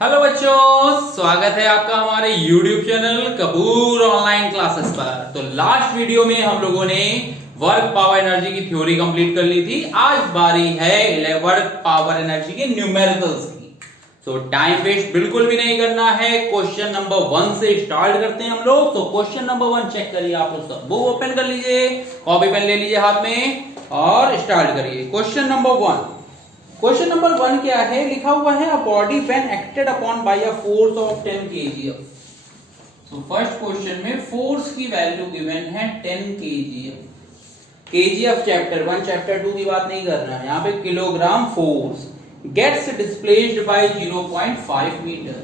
Hello बच्चों, स्वागत है आपका हमारे YouTube channel Kapoor online classes पर। तो लास्ट वीडियो में हम लोगों ने वर्क पावर एनर्जी की थ्योरी कंप्लीट कर ली थी। आज बारी है वर्क पावर एनर्जी के न्यूमेरिकल्स की। तो टाइम वेस्ट बिल्कुल भी नहीं करना है। क्वेश्चन नंबर 1 से स्टार्ट करते हैं हम लोग। तो क्वेश्चन नंबर 1 चेक करिए, आप उसका बुक ओपन कर लीजिए, कॉपी पेन ले लीजिए हाथ में और स्टार्ट करिए। क्वेश्चन नंबर 1, क्वेश्चन नंबर 1 क्या है? लिखा हुआ है a body when acted upon bye a force of 10 kgf। तो फर्स्ट क्वेश्चन में फोर्स की वैल्यू गिवन है 10 kgf। kgf चैप्टर 1 चैप्टर 2 की बात नहीं कर रहा है यहां पे। Kilogram force gets displaced by 0.5 metre.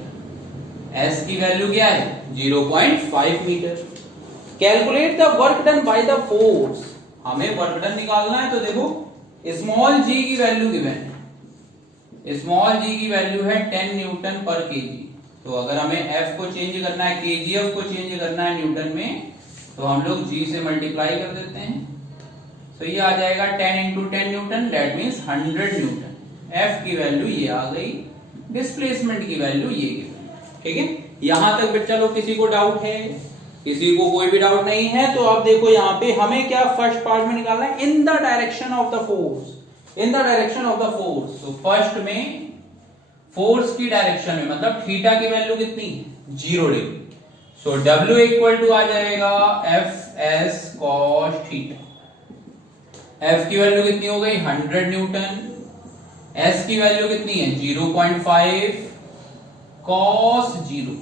s की वैल्यू क्या है? 0.5 metre. Calculate the work done by the force. हमें वर्क डन निकालना है। तो देखो स्मॉल g की वैल्यू गिवन है। स्मॉल g की वैल्यू है 10 न्यूटन पर केजी। तो अगर हमें f को चेंज करना है, kgf को चेंज करना है न्यूटन में, तो हम लोग g से मल्टीप्लाई कर देते हैं। तो ये आ जाएगा 10 into 10 Newton, that means 100 Newton. f की वैल्यू ये आ गई, डिस्प्लेसमेंट की वैल्यू ये गिवन। ठीक है, यहां तक बच्चा लोग किसी को डाउट है? किसी को कोई भी डाउट नहीं है? तो अब देखो यहाँ पे हमें क्या फर्स्ट पार्ट में निकालना है, in the direction of the force. In the direction of the force. तो फर्स्ट में फोर्स की डायरेक्शन में मतलब थीटा की वैल्यू कितनी? 0 डिग्री। सो W इक्वल टू आ जाएगा F S cos theta. F की वैल्यू कितनी हो गई? 100 न्यूटन। S की वैल्यू कितनी है? 0.5 कॉस 0।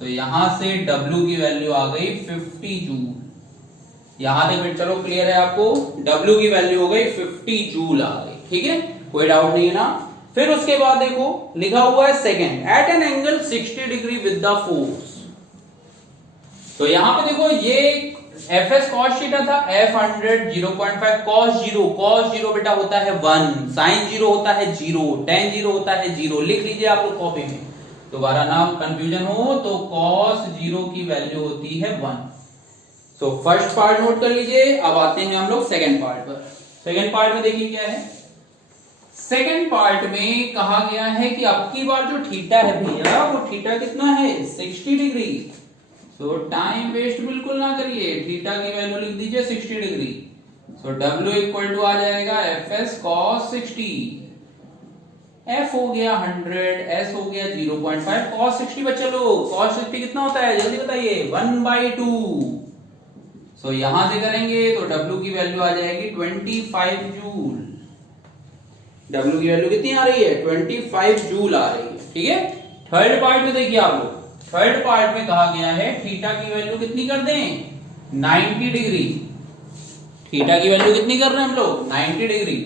तो यहां से W की वैल्यू आ गई 50 जूल। यहां तक चलो क्लियर है आपको? W की वैल्यू हो गई 50 जूल आ गई। ठीक है, कोई डाउट नहीं है ना? फिर उसके बाद देखो लिखा हुआ है second, at an angle 60 degree with the force. तो यहां पे देखो ये एफ एस कॉस थीटा था, एफ 100 0.5 कॉस 0। कॉस 0 बेटा होता है 1, साइन 0 होता है 0, टेन 0 होता है 0। लिख लीजिए आप लोग कॉपी में, दोबारा ना कंफ्यूजन हो। तो कॉस 0 की वैल्यू होती है 1। सो फर्स्ट पार्ट नोट कर लीजिए। अब आते हैं हम लोग सेकंड पार्ट पर। सेकंड पार्ट में देखिए क्या है। सेकंड पार्ट में कहा गया है कि अब की बार जो थीटा है भैया, वो थीटा कितना है? 60 डिग्री। सो टाइम वेस्ट बिल्कुल ना करिए, थीटा की वैल्यू लिख दीजिए 60 degree. So W equal to आ जाएगा एफ एस कॉस 60। F हो गया 100, S हो गया 0.5, cos 60 बच्चे लोग cos 60 कितना होता है जल्दी बताइए? 1/2। सो यहां से करेंगे तो W की वैल्यू आ जाएगी 25 जूल। W की वैल्यू कितनी आ रही है? 25 जूल आ रही है। ठीक है, थर्ड पार्ट में देखिए आप लोग। थर्ड पार्ट में कहा गया है थीटा की वैल्यू कितनी कर दें? 90 डिग्री। थीटा की वैल्यू कितनी कर रहे हैं हम लोग? 90 डिग्री।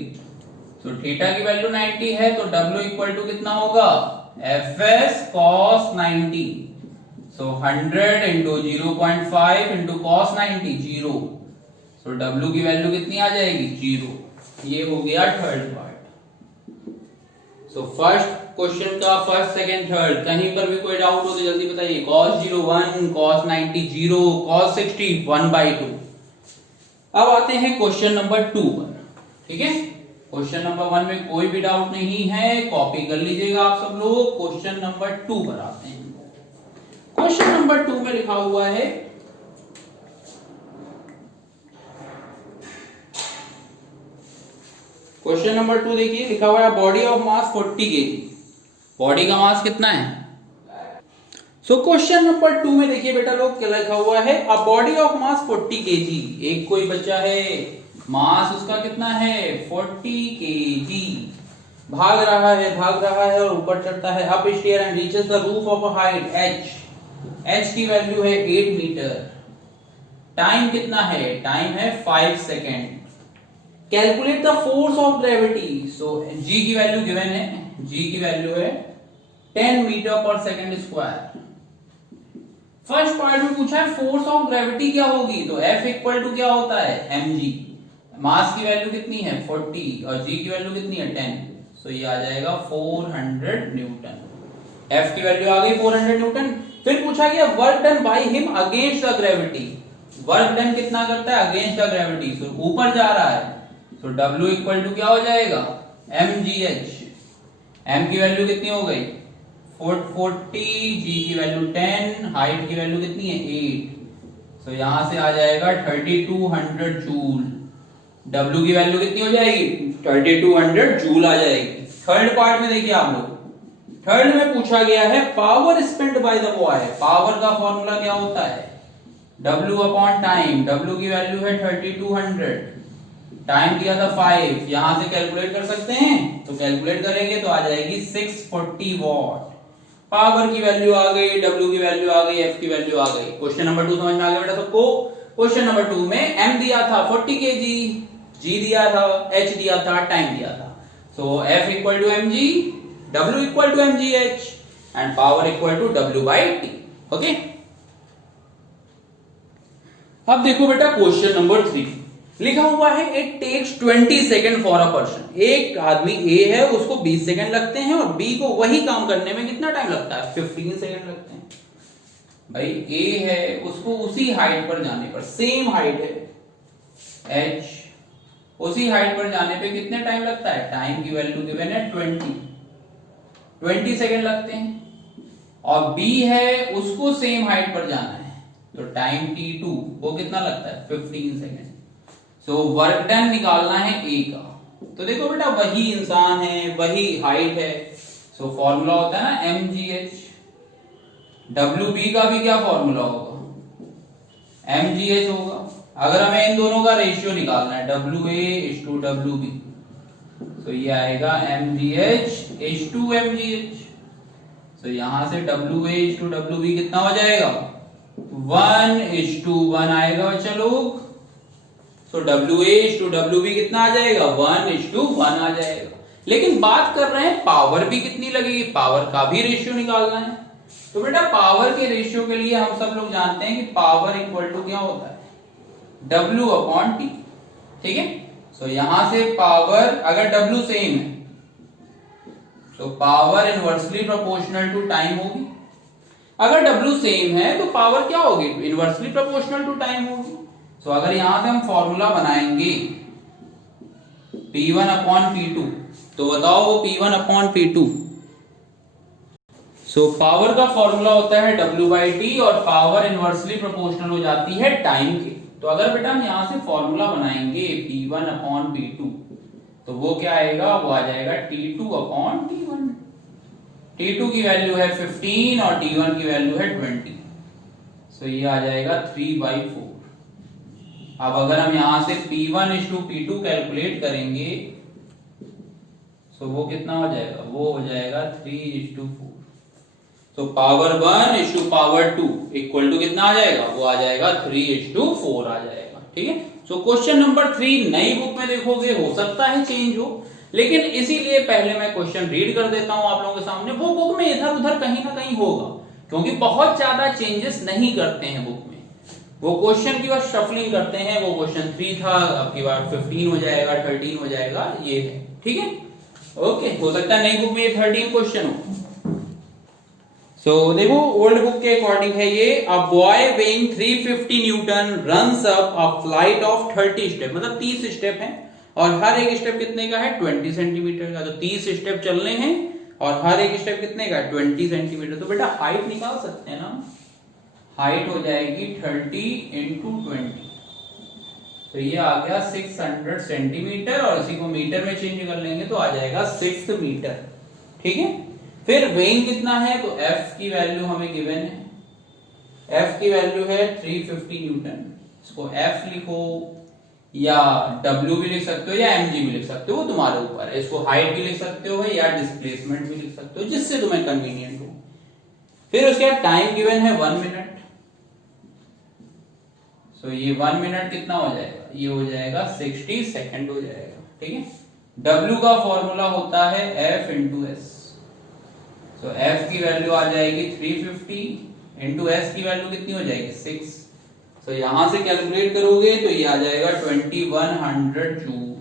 तो थीटा की वैल्यू 90 है तो W इक्वल टू कितना होगा? F S cos 90। सो 100 इंटू 0.5 इंटू कॉस 90 0। सो W की वैल्यू कितनी आ जाएगी? 0। ये हो गया third part. So first question का फर्स्ट सेकंड थर्ड कहीं पर भी कोई डाउट हो तो जल्दी बताइए। Cos 0 1, cos 90 0, cos 60 1/2। अब आते हैं क्वेश्चन नंबर 2 पर। ठीक है, क्वेश्चन नंबर 1 में कोई भी डाउट नहीं है, कॉपी कर लीजिएगा आप सब लोग। क्वेश्चन नंबर 2 पर आते हैं। क्वेश्चन नंबर 2 में लिखा हुआ है क्वेश्चन नंबर 2 देखिए, लिखा हुआ है body of mass 40 kg। Body का मास कितना है? सो क्वेश्चन नंबर 2 में देखिए बेटा लोग क्या लिखा हुआ है, a body of mass 40 kg। एक कोई बच्चा है, मास उसका कितना है? 40 kg। भाग रहा है और ऊपर चढ़ता है up stair and reaches the roof of a height h। h की वैल्यू है 8 मीटर। टाइम कितना है? टाइम है 5 second. Calculate the force of gravity. So g की वैल्यू गिवन है, g की वैल्यू है 10 मीटर पर सेकेंड स्क्वायर। फर्स्ट पार्ट में पूछा है फोर्स ऑफ ग्रेविटी क्या होगी, तो F इक्वल टू क्या होता है? mg। मास की वैल्यू कितनी है? 40 और g की वैल्यू कितनी है? 10। सो ये आ जाएगा 400 न्यूटन। F की वैल्यू आ गई 400 न्यूटन। फिर पूछा गया work done by him against the gravity. Work done कितना करता है? Against the gravity. सो ऊपर जा रहा है, तो W इक्वल टू क्या हो जाएगा? mgh। m की वैल्यू कितनी हो गई? 40, जी की वैल्यू 10, हाइट की वैल्यू कितनी है 8। सो यहां से आ जाएगा 3200 जूल। W की वैल्यू कितनी हो जाएगी 3200 जूल आ जाएगी। थर्ड पार्ट में देखिए आप लोग, थर्ड में पूछा गया है power spent by the boy. Power का फॉर्मूला क्या होता है W अपॉन टाइम। W की वैल्यू है 3200, टाइम दिया था 5, यहां से कैलकुलेट कर सकते हैं, तो कैलकुलेट करेंगे तो आ जाएगी 640 वॉट। पावर की वैल्यू आ गई, W की वैल्यू आ गई, F की वैल्यू आ गई। क्वेश्चन नंबर 2 समझ में आ गया बेटा सबको। क्वेश्चन नंबर 2 में M दिया था 40 kg, G दिया था, H दिया था, टाइम दिया था। So F equal to mg, W equal to mgh and power equal to W by T। Okay, अब देखो बेटा क्वेश्चन नंबर 3 लिखा हुआ है it takes 20 second for a person. एक आदमी ए है, उसको 20 सेकेंड लगते हैं और बी को वही काम करने में कितना टाइम लगता है 15 सेकेंड लगते हैं। भाई ए है, उसको उसी हाइट पर जाने पर, सेम हाइट है एच, उसी हाइट पर जाने पे कितने टाइम लगता है, टाइम की वैल्यू गिवन है 20 सेकेंड लगते हैं। और बी है, उसको सेम हाइट पर जाना है, तो टाइम t2 वो कितना लगता है 15 सेकेंड। सो वर्क डन निकालना है ए का। तो देखो बेटा वही इंसान है, वही हाइट है, सो फॉर्मूला होता है ना mgh। WB का भी क्या फॉर्मूला होगा mgh होगा। अगर हमें इन दोनों का रेशियो निकालना है WA/WB, तो ये आएगा mgh/mgh। तो यहां से WA/WB कितना हो जाएगा 1:1 आएगा बच्चा लोग। तो WA/WB कितना आ जाएगा 1:1 आ जाएगा। लेकिन बात कर रहे हैं पावर भी कितनी लगेगी, पावर का भी रेशियो निकालना है। तो बेटा पावर के रेशियो के लिए हम सब लोग जानते हैं कि पावर इक्वल टू क्या होता है W अपॉन T। ठीक है, सो यहां से पावर अगर W सेम है तो power inversely proportional to time होगी। अगर W सेम है तो पावर क्या होगी इनवर्सली प्रोपोर्शनल टू टाइम होगी। सो अगर यहां से हम फॉर्मूला बनाएंगे P1 अपॉन P2, तो बताओ वो P1 upon P2। So power का फॉर्मूला होता है W बाई T और पावर इनवर्सली प्रोपोर्शनल हो जाती है टाइम के। तो अगर बेटा हम यहां से फॉर्मूला बनाएंगे P1 अपॉन P2, तो वो क्या आएगा, वो आ जाएगा T2 अपॉन T1। T2 की वैल्यू है 15 और T1 की वैल्यू है 20। सो ये आ जाएगा 3/4। अब अगर हम यहां से P1:P2 कैलकुलेट करेंगे तो वो कितना हो जाएगा, वो हो जाएगा 3:4। तो पावर 1:पावर 2 इक्वल टू कितना आ जाएगा, वो आ जाएगा 3:4 आ जाएगा। ठीक है, सो क्वेश्चन नंबर 3 नई बुक में देखोगे हो सकता है चेंज हो, लेकिन इसीलिए पहले मैं क्वेश्चन रीड कर देता हूं आप लोगों के सामने। वो बुक में इधर उधर कहीं ना कहीं होगा, क्योंकि बहुत ज्यादा चेंजेस नहीं करते हैं बुक में। वो क्वेश्चन की बस शफलिंग करते हैं। वो क्वेश्चन 3 था, अब की बार 15 हो जाएगा, 13 हो जाएगा, ये है। ठीक है, ओके, हो सकता है नई बुक में ये 13 क्वेश्चन हो। सो देखो ओल्ड बुक के अकॉर्डिंग है ये, a boy weighing 350 Newton runs up a flight of 30 step, मतलब 30 स्टेप है और हर एक स्टेप कितने का है 20 सेंटीमीटर का। तो 30 स्टेप चलने हैं और हर एक स्टेप कितने का 20 सेंटीमीटर। तो बेटा हाइट निकाल सकते हैं ना, हाइट हो जाएगी 30 इंटू 20, तो ये आ गया 600 सेंटीमीटर और इसी को मीटर में चेंज कर लेंगे तो आ जाएगा 6 मीटर। ठीक है, फिर वेइंग कितना है, तो F की वैल्यू हमें गिवन है, F की वैल्यू है 350 न्यूटन। इसको F लिखो या W भी लिख सकते हो या mg भी लिख सकते हो, वो तुम्हारे ऊपर है। इसको हाइट भी लिख सकते हो या डिस्प्लेसमेंट भी लिख सकते हो, जिससे तुम्हें कन्वीनियंट हो। फिर उसके बाद टाइम गिवन है 1 मिनट। सो ये 1 मिनट कितना हो जाएगा, ये हो जाएगा 60 सेकंड हो जाएगा। ठीक है, W का फॉर्मूला होता है F इंटू एस। तो F की वैल्यू आ जाएगी 350 इंटू एस की वैल्यू कितनी हो जाएगी 6। तो यहां से कैलकुलेट करोगे तो ये आ जाएगा 2100 जूल।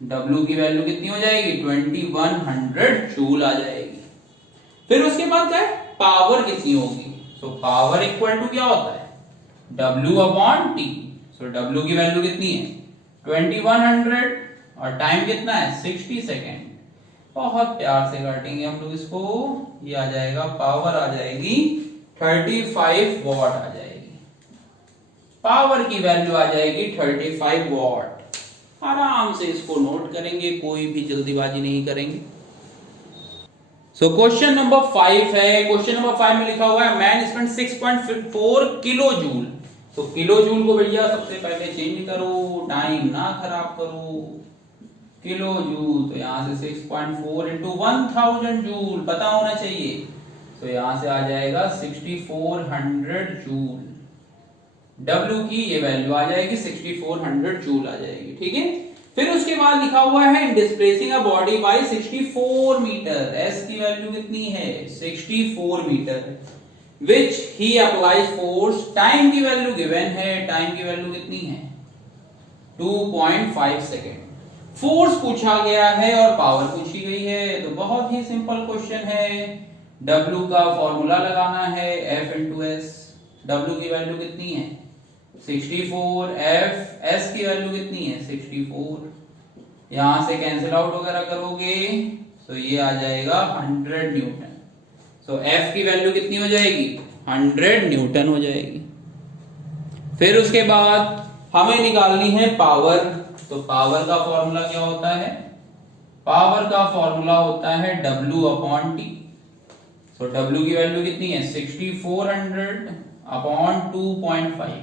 W की वैल्यू कितनी हो जाएगी 2100 जूल आ जाएगी। फिर उसके बाद क्या है, पावर कितनी होगी। सो पावर इक्वल टू क्या होता है W अपॉन T। सो W की वैल्यू कितनी है 2100 और टाइम कितना है 60 सेकेंड। बहुत प्यार से काटेंगे हम लोग इसको, ये आ जाएगा पावर आ जाएगी 35 वॉट आ जाएगी, पावर की वैल्यू आ जाएगी 35 वॉट। आराम से इसको नोट करेंगे, कोई भी जल्दीबाजी नहीं करेंगे। सो क्वेश्चन नंबर 5 है। क्वेश्चन नंबर 5 में लिखा हुआ है मैन स्पेंड 6.4 किलो जूल। तो किलो जूल को भैया सबसे पहले चेंज करो, टाइम ना खराब करो। किलो जूल तो यहां से 6.4 इंटू 1000 जूल पता होना चाहिए, तो यहां से आ जाएगा 6400 जूल। W की ये वैल्यू आ जाएगी 6400 जूल आ जाएगी, ठीक है। फिर उसके बाद लिखा हुआ है displacing a body by 64 metre. S की वैल्यू कितनी है 64 metre, which he applies force. Time की वैल्यू गिवन है, टाइम की वैल्यू कितनी है 2.5 सेकेंड। फोर्स पूछा गया है और पावर पूछी गई है, तो बहुत ही सिंपल क्वेश्चन है। W का फॉर्मूला लगाना है F इंटू एस। W की वैल्यू कितनी है 64, F S की वैल्यू कितनी है 64। यहां से कैंसिल आउट वगैरह करोगे तो ये आ जाएगा 100 न्यूटन। सो F की वैल्यू कितनी हो जाएगी 100 न्यूटन हो जाएगी। फिर उसके बाद हमें निकालनी है पावर। तो पावर का फॉर्मूला क्या होता है, पावर का फॉर्मूला होता है W अपॉन टी। तो W की वैल्यू कितनी है 6400 अपॉन 2.5।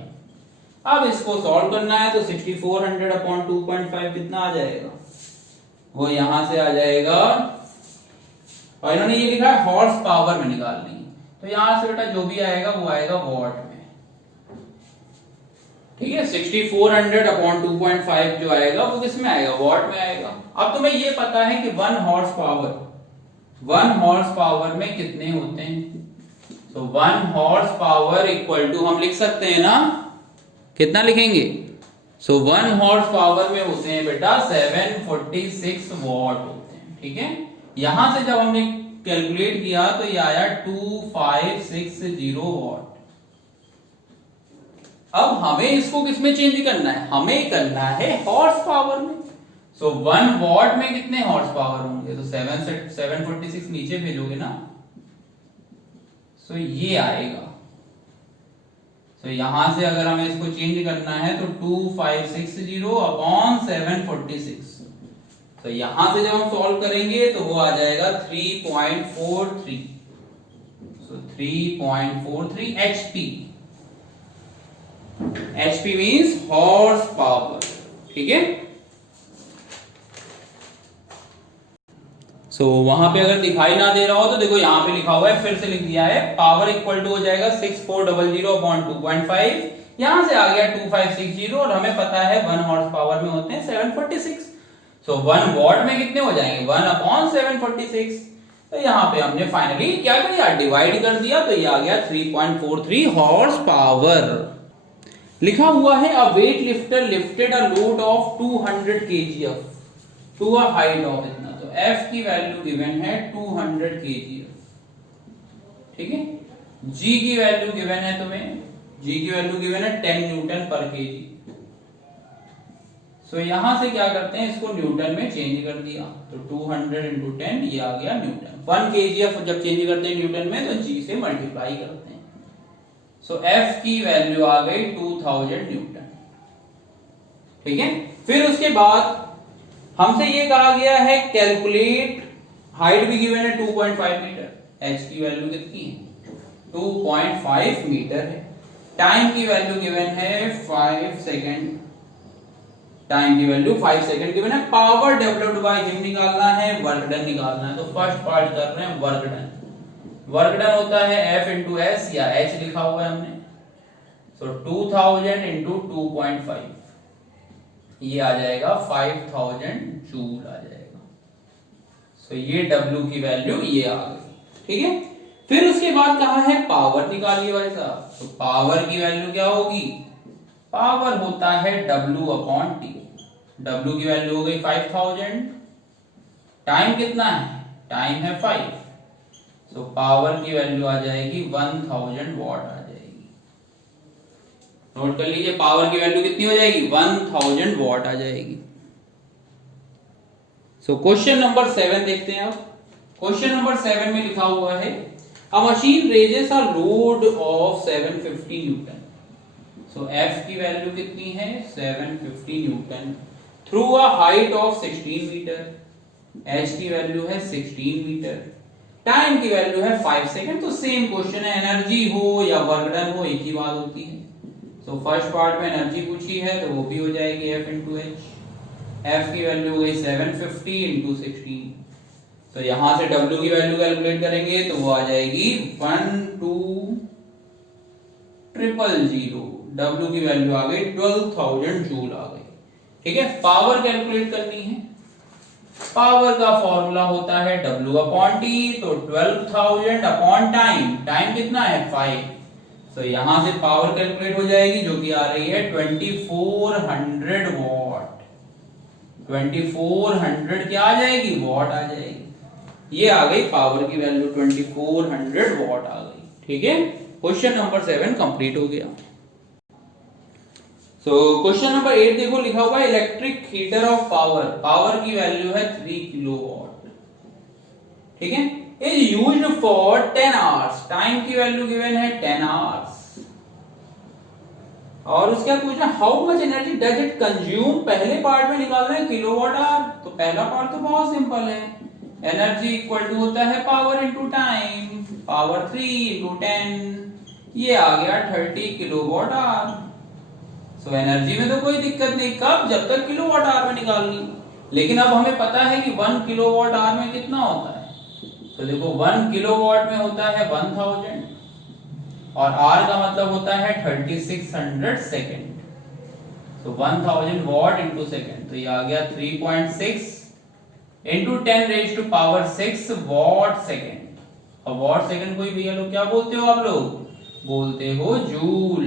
अब इसको सॉल्व करना है, तो 6400 अपॉन 2.5 कितना आ जाएगा, वो यहां से आ जाएगा। और इन्होंने ये लिखा है हॉर्स पावर में निकालनी है, तो यहां से बेटा जो भी आएगा वो आएगा वॉट में, ठीक है। 6400 अपॉन 2.5 जो आएगा वो किस में आएगा, वॉट में आएगा। अब तुम्हें ये पता है कि 1 हॉर्स पावर में कितने होते हैं, तो 1 हॉर्स पावर इक्वल टू हम लिख सकते हैं ना, कितना लिखेंगे। सो 1 हॉर्स पावर में होते हैं बेटा 746 वॉट होते हैं, ठीक है। यहां से जब हमने कैलकुलेट किया तो ये आया 2560 वॉट। अब हमें इसको किसमें चेंज करना है, हमें करना है हॉर्स पावर में। सो 1 वॉट में कितने हॉर्स पावर होंगे, तो 746 नीचे भेजोगे ना, सो ये आएगा। तो यहां से अगर हमें इसको चेंज करना है तो 2560 अपॉन 746, तो यहां से जब हम सॉल्व करेंगे तो वो आ जाएगा 3.43। सो 3.43 HP। HP means horse power, ठीक है। सो वहां पे अगर दिखाई ना दे रहा हो तो देखो यहां पे लिखा हुआ है, फिर से लिख दिया है। पावर इक्वल टू हो जाएगा 6400 अपॉन 2.5, यहां से आ गया 2560 और हमें पता है 1 हॉर्स पावर में होते हैं 746। सो 1 वॉट में कितने हो जाएंगे 1 अपॉन 746। तो यहां पे हमने फाइनली क्या किया, डिवाइड कर दिया, तो ये आ गया 3.43 हॉर्स पावर। लिखा हुआ है a weight lifter lifted a load of 200 kgf to a height of इतना। तो F की वैल्यू गिवन है 200 kgf, ठीक है। G की वैल्यू गिवन है तुम्हें, G की वैल्यू गिवन है 10 न्यूटन पर kg। सो यहां से क्या करते हैं, इसको न्यूटन में चेंज कर दिया, तो 200 इंटू 10 ये आ गया न्यूटन। 1 kgf जब चेंज करते हैं न्यूटन में तो G से मल्टीप्लाई करते हैं। सो F की वैल्यू आ गई 2000 न्यूटन, ठीक है। फिर उसके बाद हमसे ये कहा गया है कैलकुलेट, हाइट भी गिवन है 2.5 मीटर, H की वैल्यू कितनी है 2.5 मीटर है। टाइम की वैल्यू गिवन है 5 सेकेंड, टाइम की वैल्यू 5 सेकेंड गिवन है। पावर डेवलप्ड बाय हिम निकालना है, वर्क डन निकालना है। तो फर्स्ट पार्ट कर रहे हैं वर्क डन। वर्क डन होता है F इंटू एस या H लिखा हुआ है हमने। सो 2000 इंटू 2.5 ये आ जाएगा 5000 जूल आ जाएगा। सो ये W की वैल्यू ये आ गई, ठीक है। फिर उसके बाद कहा है पावर निकालिए भाई साहब। तो पावर की वैल्यू क्या होगी, पावर होता है W अपॉन टी। W की वैल्यू हो गई 5000, टाइम कितना है, टाइम है 5। सो पावर की वैल्यू आ जाएगी 1000 वॉट आ जाएगी। नोट कर लीजिए, पावर की वैल्यू कितनी हो जाएगी 1000 वॉट आ जाएगी। सो क्वेश्चन नंबर 7 देखते हैं अब। क्वेश्चन नंबर 7 में लिखा हुआ है a machine raises a load of 750 newton. So F की वैल्यू कितनी है 750 newton through a height of 16 metre. H की वैल्यू है 16 मीटर। टाइम की वैल्यू है 5 सेकंड। तो सेम क्वेश्चन है, एनर्जी हो या वर्क डन हो एक ही बात होती है। तो फर्स्ट पार्ट में एनर्जी पूछी है तो वो भी हो जाएगी F इंटू एच। एफ की वैल्यू हो गई 750 इंटू 16। तो यहां से W की वैल्यू कैलकुलेट करेंगे तो वो आ जाएगी 12,000। W की वैल्यू आ गई 12,000 जूल आ गई। ठीक है, पावर कैलकुलेट करनी है। पावर का फॉर्मूला होता है W अपॉन टी। तो 12,000 अपॉन टाइम, टाइम कितना है 5। तो यहां से पावर कैलकुलेट हो जाएगी जो कि आ रही है 2400 वॉट। 2400 क्या आ जाएगी वॉट आ जाएगी। ये आ गई पावर की वैल्यू 2400 वॉट आ गई। ठीक है, क्वेश्चन नंबर 7 कंप्लीट हो गया। तो क्वेश्चन नंबर 8 देखो, लिखा हुआ है electric heater of power. Power की वैल्यू है 3 किलोवाट। ठीक है, is used for 10 hours. Time की वैल्यू गिवन है 10 आवर्स। और उसके बाद पूछना how much energy does it consume. पहले पार्ट में निकालना है किलोवाट आवर। तो पहला पार्ट तो बहुत सिंपल है, एनर्जी इक्वल टू होता है power into time. Power 3 into 10, ये आ गया 30 किलोवाट आवर। सो एनर्जी में तो कोई दिक्कत नहीं, कब, जब तक किलोवाट आवर में निकालनी। लेकिन अब हमें पता है कि 1 किलोवाट आवर में कितना होता है। तो देखो 1 किलोवाट में होता है 1000 और आर का मतलब होता है 3600 सेकेंड। तो 1000 वॉट इंटू सेकेंड। तो ये आ गया 3.6 into 10 raise to power 6 watt second. और वॉट सेकेंड कोई भैया लोग क्या बोलते हो आप लोग, बोलते हो जूल।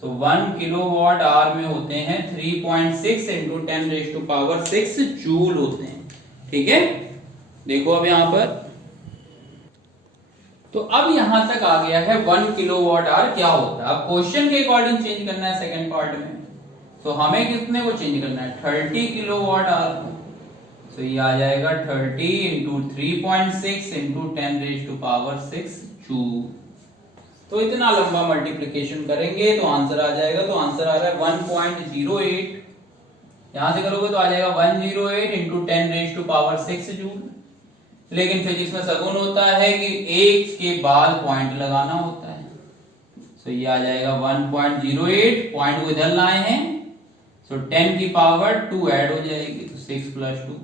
सो 1 किलोवाट आवर में होते हैं 3.6 into 10 raise to power 6 joule होते हैं। ठीक है, देखो अब यहां पर, तो अब यहां तक आ गया है 1 किलोवाट आवर क्या होता है। अब क्वेश्चन के अकॉर्डिंग चेंज करना है सेकंड पार्ट में। तो हमें कितने को चेंज करना है 30 किलोवाट आवर। तो ये आ जाएगा 30 into 3.6 into 10 raise to power 6 joule. तो इतना लंबा मल्टीप्लिकेशन करेंगे तो आंसर आ जाएगा। तो आंसर आ रहा है 1.08। यहां से करोगे तो आ जाएगा 108 into 10 raise to power 6 joule. लेकिन फिजिक्स में सगुन होता है कि एक के बाद पॉइंट लगाना होता है। सो ये आ जाएगा 1.08, पॉइंट को इधर लाए हैं। सो 10 की पावर 2 ऐड हो जाएगी, तो 6 प्लस 2।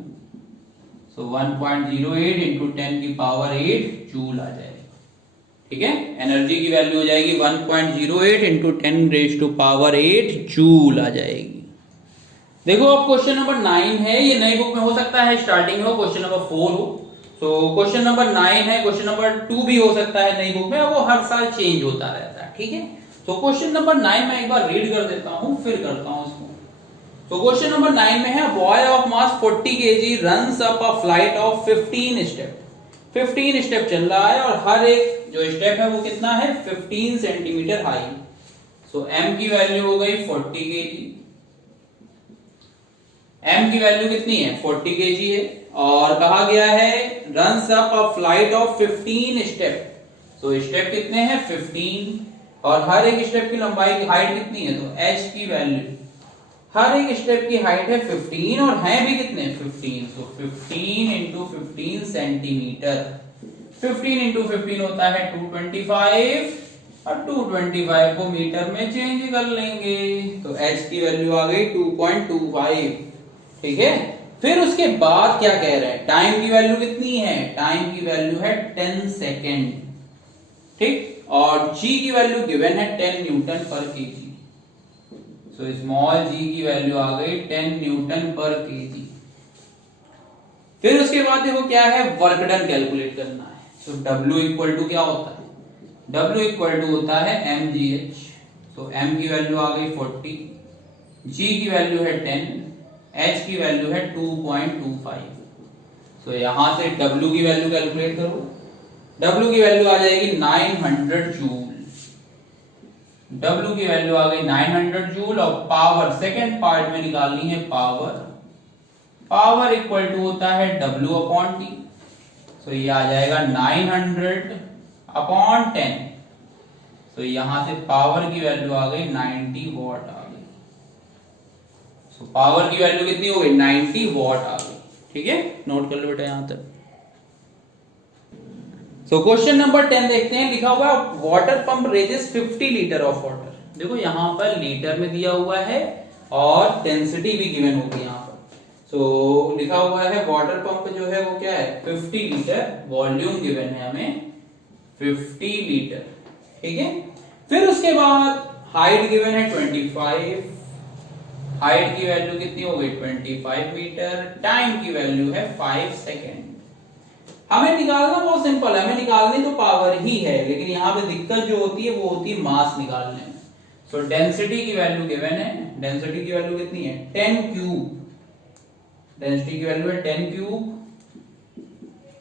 सो 1.08 इंटू 10 की पावर 8 जूल आ जाएगा। ठीक है, एनर्जी की वैल्यू हो जाएगी 1.08 into 10 raise to power 8 joule आ जाएगी। देखो अब क्वेश्चन नंबर 9 है। ये नई बुक में हो सकता है स्टार्टिंग हो, क्वेश्चन नंबर 4 हो। तो क्वेश्चन नंबर 9 है, क्वेश्चन नंबर 2 भी हो सकता है नई बुक में, वो हर साल चेंज होता रहता है। ठीक है, तो क्वेश्चन नंबर 9 मैं एक बार रीड कर देता हूं फिर करता हूं इसको। तो क्वेश्चन नंबर 9 में है boy of mass 40 kg runs up a flight of 15 step. 15 step चल रहा है और हर एक जो स्टेप है वो कितना है 15 सेंटीमीटर हाई। सो m की वैल्यू हो गई 40 kg। m की वैल्यू कितनी है 40 kg है और कहा गया है runs up a flight of 15 step. So step कितने हैं 15 और हर एक स्टेप की लंबाई की हाइट कितनी है। तो h की वैल्यू, हर एक स्टेप की हाइट है 15 और है भी कितने 15। तो 15 इंटू 15 सेंटीमीटर। 15 इंटू 15 होता है 225 और 225 को मीटर में चेंज कर लेंगे। तो h की वैल्यू आ गई 2.25। ठीक है, फिर उसके बाद क्या कह रहे हैं, टाइम की वैल्यू कितनी है, टाइम की वैल्यू है 10 सेकेंड। ठीक, और g की वैल्यू गिवन है 10 न्यूटन पर केजी। सो स्मॉल g की वैल्यू आ गई 10 न्यूटन पर केजी। फिर उसके बाद देखो क्या है, वर्क डन कैलकुलेट करना है। सो W इक्वल टू क्या होता है, W इक्वल टू होता है mgh। सो m की वैल्यू आ गई 40, g की वैल्यू है 10, h की वैल्यू है 2.25। सो यहां से W की वैल्यू कैलकुलेट करो। W की वैल्यू आ जाएगी 900 जूल। W की वैल्यू आ गई 900 जूल और पावर सेकेंड पार्ट में निकालनी है पावर। पावर इक्वल टू होता है W अपॉन टी। सो ये आ जाएगा 900 अपॉन 10। तो यहां से पावर की वैल्यू आ गई 90 वॉट आ गई। सो पावर की वैल्यू कितनी हो गई 90 वॉट आ गई। ठीक है, नोट कर लो बेटा यहां तक। सो क्वेश्चन नंबर 10 देखते हैं। लिखा हुआ है water pump raises 50 litre of water. देखो यहां पर लीटर में दिया हुआ है और डेंसिटी भी गिवन होती है यहां पर। सो लिखा हुआ है वाटर पंप जो है वो क्या है 50 लीटर, वॉल्यूम गिवन है हमें 50 लीटर। ठीक है, फिर उसके बाद हाइट गिवन है 25, हाइट की वैल्यू कितनी हो गई 25 मीटर, टाइम की वैल्यू है 5 सेकेंड। हमें निकालना बहुत सिंपल है, हमें निकालनी तो पावर ही है, लेकिन यहाँ पे दिक्कत जो होती है वो होती है मास निकालने में। सो डेंसिटी की वैल्यू गिवन है, डेंसिटी की वैल्यू कितनी है 10 क्यूब, डेंसिटी की वैल्यू है 10 क्यूब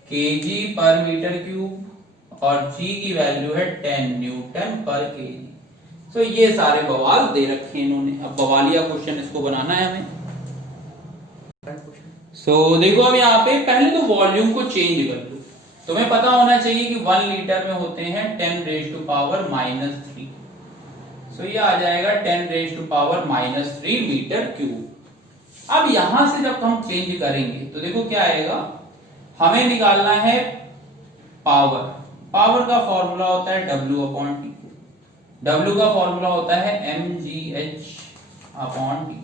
केजी पर मीटर क्यूब, और G की वैल्यू है 10 न्यूटन पर केजी। सो ये सारे बवाल दे रखे हैं इन्होंने। अब बवालिया क्वेश्चन इसको बनाना है हमें। सो देखो अब यहाँ पे पहले तो वॉल्यूम को चेंज कर लो। तुम्हें पता होना चाहिए कि 1 लीटर में होते हैं 10 रेज टू पावर -3। सो ये आ जाएगा 10 raise to power -3 metre cube. अब यहां से जब हम चेंज करेंगे तो देखो क्या आएगा, हमें निकालना है पावर। पावर का फॉर्मूला होता है W अपॉन टी। W का फॉर्मूला होता है mgh अपॉन टी।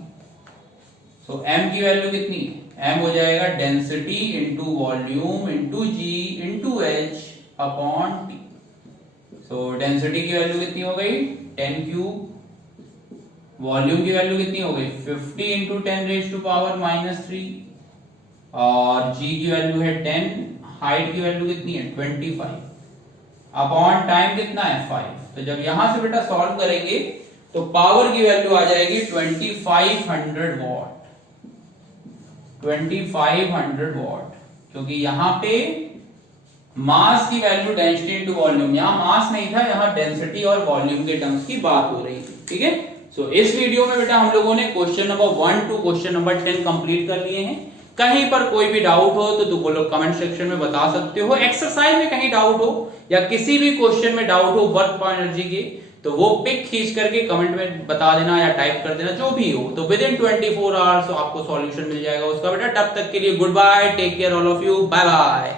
सो m की वैल्यू कितनी है, m हो जाएगा density into volume into G into h upon T. सो डेंसिटी की वैल्यू कितनी हो गई 10 क्यूब, वॉल्यूम की वैल्यू कितनी हो गई 50 इंटू 10 रेज टू पावर -3, और G की वैल्यू है 10, हाइट की वैल्यू कितनी है 25, अपॉन टाइम कितना है 5। तो जब यहां से बेटा सॉल्व करेंगे तो पावर की वैल्यू आ जाएगी 2500 वॉट, 2500 वॉट, क्योंकि यहां पे मास की वैल्यू डेंसिटी इनटू वॉल्यूम, यहां मास नहीं था, यहां डेंसिटी और वॉल्यूम के टर्म्स की बात हो रही थी। ठीक है, सो इस वीडियो में बेटा हम लोगों ने question number 1 to question number 10 complete कर लिए हैं। कहीं पर कोई भी डाउट हो तो तुम लोग कमेंट सेक्शन में बता सकते हो। एक्सरसाइज में कहीं डाउट हो या किसी भी क्वेश्चन में डाउट हो वर्क पावर एनर्जी के, तो वो पिक खींच करके कमेंट में बता देना या टाइप कर देना, जो भी हो। तो विद इन 24 आवर्स आपको सॉल्यूशन मिल जाएगा उसका बेटा। तब तक के लिए goodbye, take care all of you, bye bye.